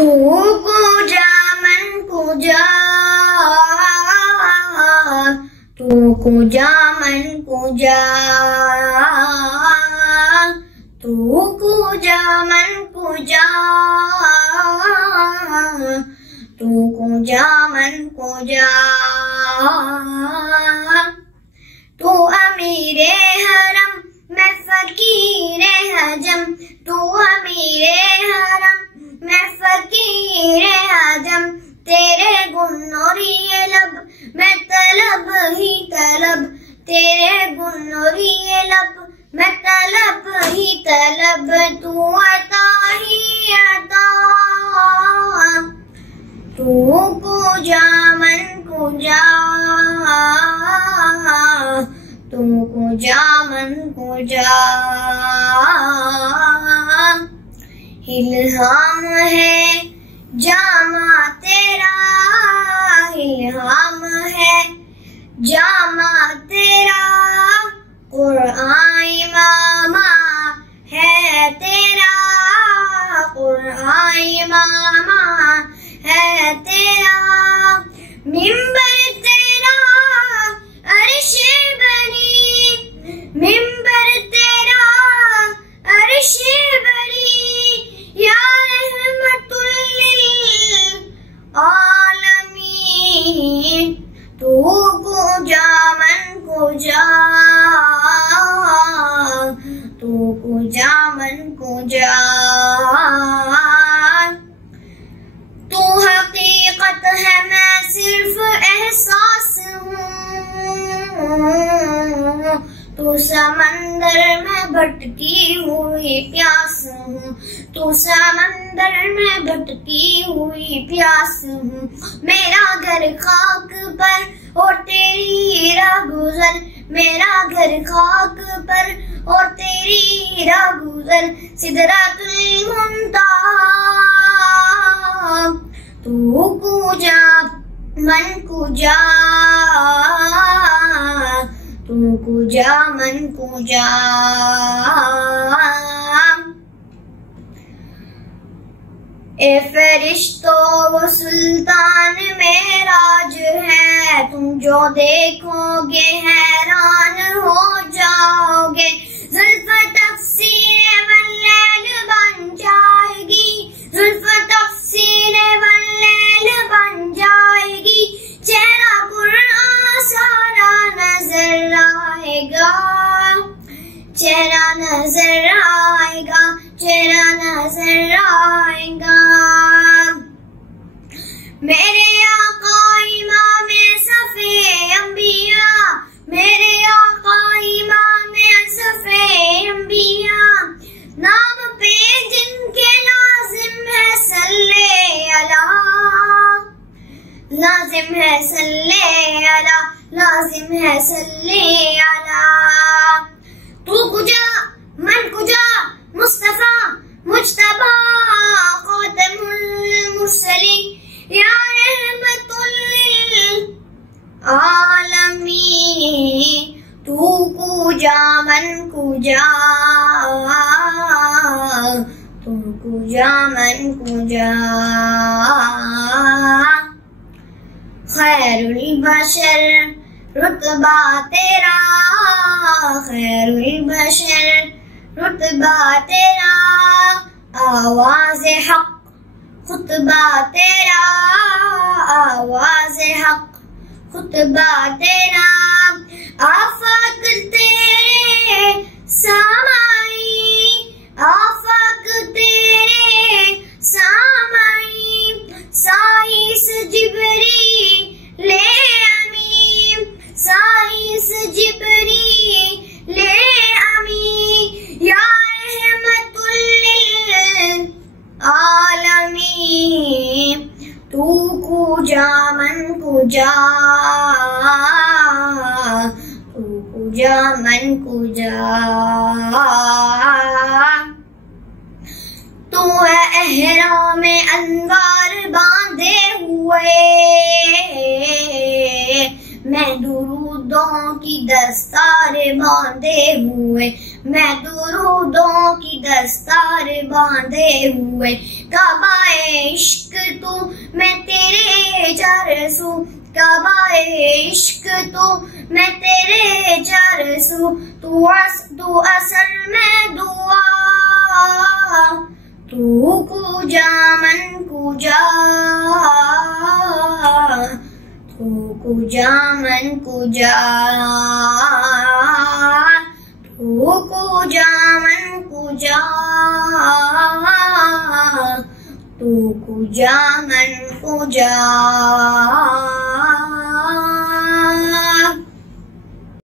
तू कुजा मन कुजा, तू कुजा मन कुजा, तू कुजा मन कुजा, तू कुजा मन कुजा। तू अमीरे हरम मैं फकीरे हजम, तू अमीरे हरम मैं फकीरे हजम। तेरे गुण और ये लब मैं तलब ही तलब, तेरे गुण और ये लब मैं तलब ही तलब। तू अता ही अता, तू कुजा मन कुजा, तू कुजा मन कुजा। इल्हाम है जामा तेरा, इल्हाम है जामा तेरा, कुरान इमामा है तेरा, कुरान इमामा है तेरा। मिंबर तेरा अर्श बनी, मिंबर तेरा अर्श बनी, या रहमतुल लिल आलमीन। तू कुजा मन कुजा, तू कुजा मन कुजा। तू हकीकत है मैं सिर्फ एहसास हूँ, तू समंदर में भटकी हुई प्यास हूँ, तू समंदर में भटकी हुई प्यास हूँ। मेरा घर खाक पर और तेरी राह गुजर, मेरा घर खाक पर और तेरी राह गुजर। सिदरतुल मुंतहा, तू कुजा मन कुजा, तू कुजा मन कुजा। ए फरिश्तो वो सुल्तान मेराज है, तुम जो देखोगे हैरान हो जाओगे। जुल्फ तफसीर वल्लैल बन जाएगी, जुल्फ तफसीर वल्लैल बन जाएगी। चेहरा कुरान सारा नजर आएगा, चेहरा नजर आएगा, चेहरा नजर आएगा। मेरे आका इमाम सफे अंबिया, मेरे आका इमाम सफे अंबिया। नाम पे जिनके लाजिम है सल्ले अला, लाजिम है सल्ले अला, लाजिम है सल्ले अला। तू कुजा मन कुजा, मुस्तफा मुज्तबा खातमुल मुरसलीन, या रहमतुल लिल आलमीन। तू कुजा मन कुजा, तू कुजा मन कुजा। खैरुल बशर रुतबा तेरा, खैरुल बशर रुतबा तेरा। आवाज़ हक खुतबा तेरा, आवाज़ हक खुतबा तेरा। आफाक तेरे सामाई, आफाक तेरे सामाई। साइस जिब्री ले अमी, साइस जिब्री ले अमी। या रहमतुल लिल आलमीन। तू कुजा मन कुजा, तू कुजा मन कुजा। तू है एहराम में अनवार बांधे हुए, मैं दुरूदों की दस्तार बांधे हुए। मैं दुरूदों की दस्तार बांधे हुए, काबाए इश्क तू मैं तेरे जरसू, काबाए इश्क तू मैं तेरे जरसू, तू असल में दुआ, तू कुजा मन कुजा, तू कुजा मन कुजा, तू कुजा मन कुजा, तू कुजा मन कुजा।